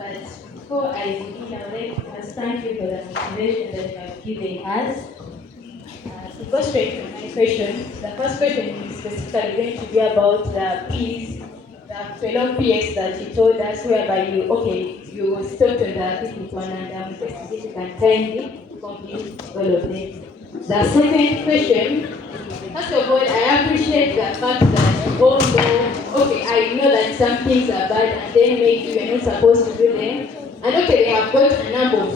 But before I begin, I would like to thank you for the motivation that you have given us. To go straight to my question, the first question is specifically going to be about the P's, the fellow PX that you told us, whereby you stopped on the 51 and investigate you can kindly complete all of them. The second question, first of all, I appreciate the fact that although, I know that some things are bad and then maybe you're not supposed to do them, and they have got a number of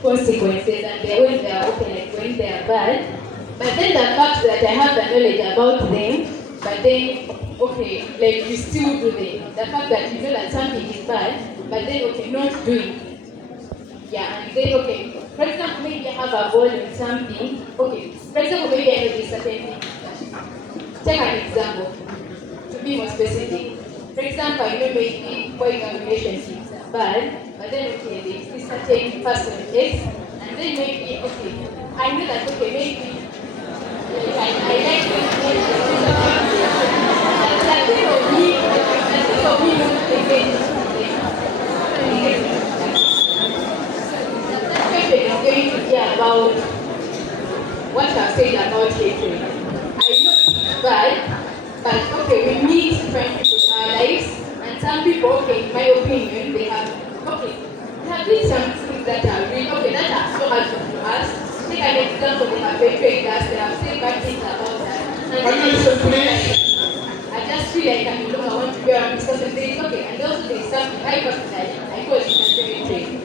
consequences and when they are when they are bad, but then the fact that I have the knowledge about them, but then, you still do them. The fact that you know that something is bad, but then, not doing it. Yeah, and then, for example, maybe I have a goal in something. For example, maybe I know this certain thing. Take an example, to be more specific. For example, maybe going on relationships are bad, but then, there's this certain person X, and then maybe, I know that, maybe, I like going to be about what I've said about hatred. I know it's bad, but we meet different people in our lives, and some people, in my opinion, they have did some things that are really that are so hard to us. Take an example, they have betrayed us, they have said bad things about us. Can you listen, please? I just feel like I want to be around this person. And also there's something I personally, I call it betrayed.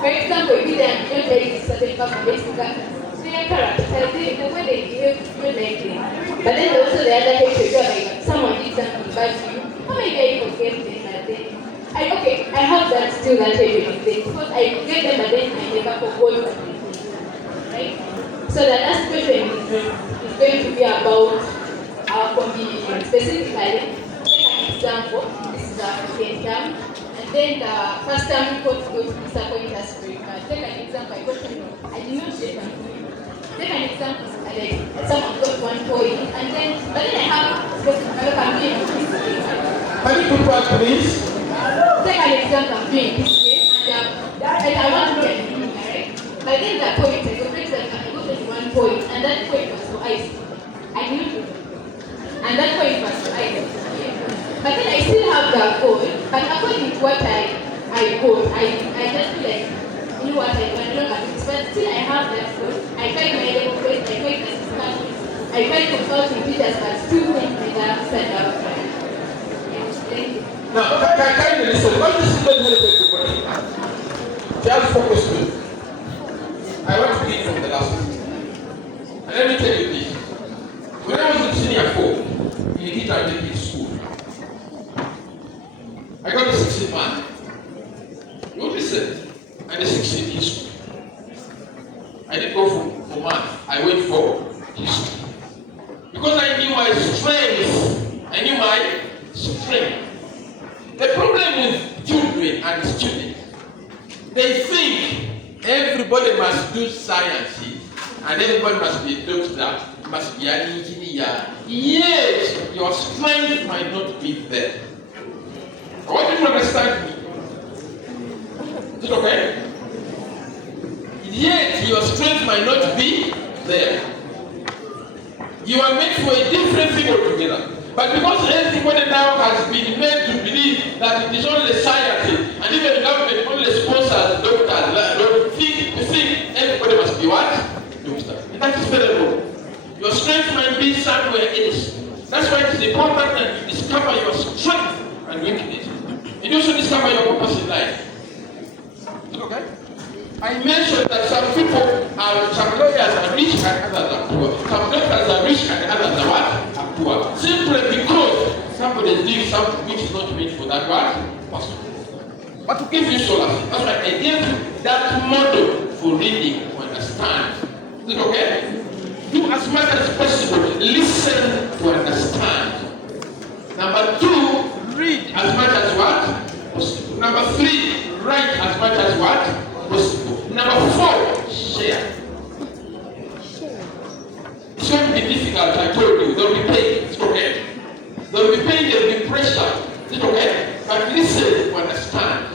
For example, if they don't like this certain person, their character, the way they behave, you don't like them. But then also the other hatred, like someone did something bad to you, how many guys forget them that day? I have that still that hatred because I forget them, but then I never forgot them. Right? So the last question is going to be about our combination. Specifically, take an example. This is our second term. And then the first time we got to go to disappoint us very much. Take an example. I did not say something. Take an example. Someone got 1 point. And then, but then I have I'm doing this. Can you put back, please? Take an example. I'm doing this. And I want to get it, right? But then the point, I got 1 point, and that point was for ice. I knew it. And that point was for ice. But then I still have the goal, but according to what I got, I just feel like, you know what, I can look at this, but still I have that goal. I tried my level grade, I tried the discussions, I tried consulting teachers, but still think my lab said out. Thank you. Now, can you listen? What is the everybody? Just focus me. I want to read from the last one. And let me tell you this. When I was in senior 4, in Italy school, I got a 16 man. You listen, and a 16 history. I didn't go for math, I went for history. Because I knew my strength. I knew my strength. The problem with children and students, they think everybody must do sciences and everybody must be a doctor, must be an engineer. Yet, your strength might not be there. I want you to understand me. Is it okay? Yet, your strength might not be there. You are meant for a different thing altogether. But because everybody now has been made to believe that it is only science, and even government only sponsors doctors, you think everybody must be what? Doctor. That is very wrong. Your strength might be somewhere else. That's why it is important that you discover your strength and weakness. And also discover your purpose in life. Okay? I mentioned that some lawyers are rich and others are poor. Some doctors are rich and others are what? Are poor. Simply because somebody is doing something which is not meant for that what? Person. But to give you solace, that's why I gave you that model for reading to understand. Is it okay? Do as much as possible, listen to understand. Number 2, read as much as what? Possible. Number 3, write as much as what? Possible. Number 4, share. It's going to be difficult, I told you. There will be pain. It's okay. There will be pain, there will be pressure. Is it okay? But listen to understand.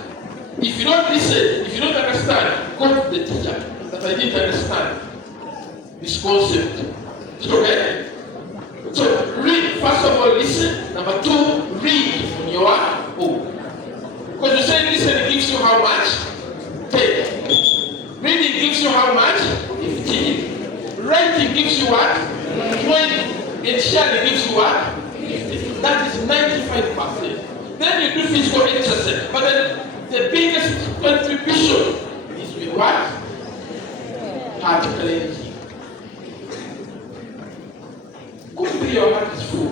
If you don't listen, if you don't understand, go to the teacher that I didn't understand this concept. Is it okay? So read, first of all, listen. Number two, read on your own. Because you say listen gives you how much? 10. Reading gives you how much? 15. Writing gives you what? 20. And sharing gives you what? 15. That is 95%. Then you do physical exercise. But then the biggest contribution is with what? Heart cleansing. Could be your heart is full.